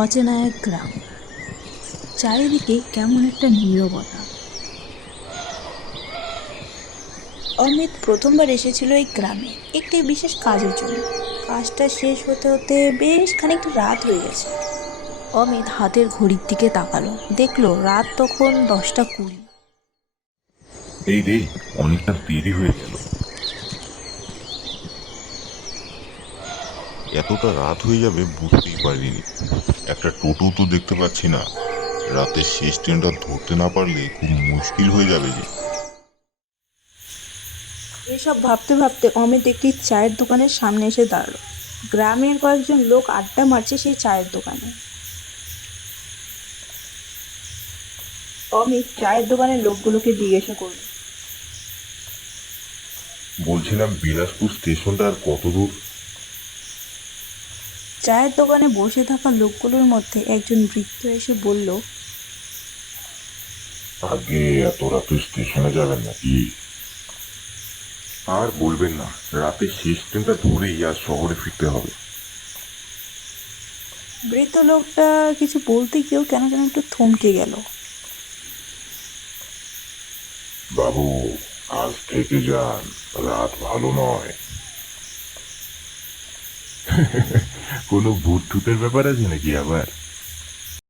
অচেনা এক গ্রাম, চারিদিকে কেমন একটা নীরবতা। অমিত প্রথমবার এসেছিল এই গ্রামে একটি বিশেষ কাজের জন্য। কাজটা শেষ হতে হতে বেশ খানিকটা রাত হয়ে গেছে। অমিত হাতের ঘড়ির দিকে তাকালো, দেখলো রাত তখন 10টা 20। এই রে, অনেকটা দেরি হয়ে গেল। এতটা রাত হয়ে যাবে বুঝতেই পারিনি। একটা টোটো তো দেখতে পাচ্ছি না। রাতের শেষ ট্রেনটা ধরতে না পারলে খুব মুশকিল হয়ে যাবে যে। এসব ভাবতে ভাবতে অমিত একটি চায়ের দোকানের সামনে এসে দাঁড়ালো। গ্রামের কয়েকজন লোক আড্ডা মারছে সেই চায়ের দোকানে। অমিত চায়ের দোকানের লোকগুলোকে জিজ্ঞাসা করল, বলছিলাম, বিলাসপুর স্টেশনটা আর কত দূর? চায়ের দোকানে বসে থাকা লোকগুলোর মধ্যে একজন বৃদ্ধ এসে বলল, আগে এত রাতে স্টেশনে যাবেন নাকি? আর বলবেন না, রাতের শেষ ট্রেনটা ধরেই আজ শহরে ফিরতে হবে। বৃদ্ধ লোকটা কিছু বলতে গিয়েও কেন যেন একটু থমকে গেল। বাবু, আজ থেকে যান, রাত ভালো নয়। কোনো ভূত টুতের ব্যাপার আছে নাকি আবার?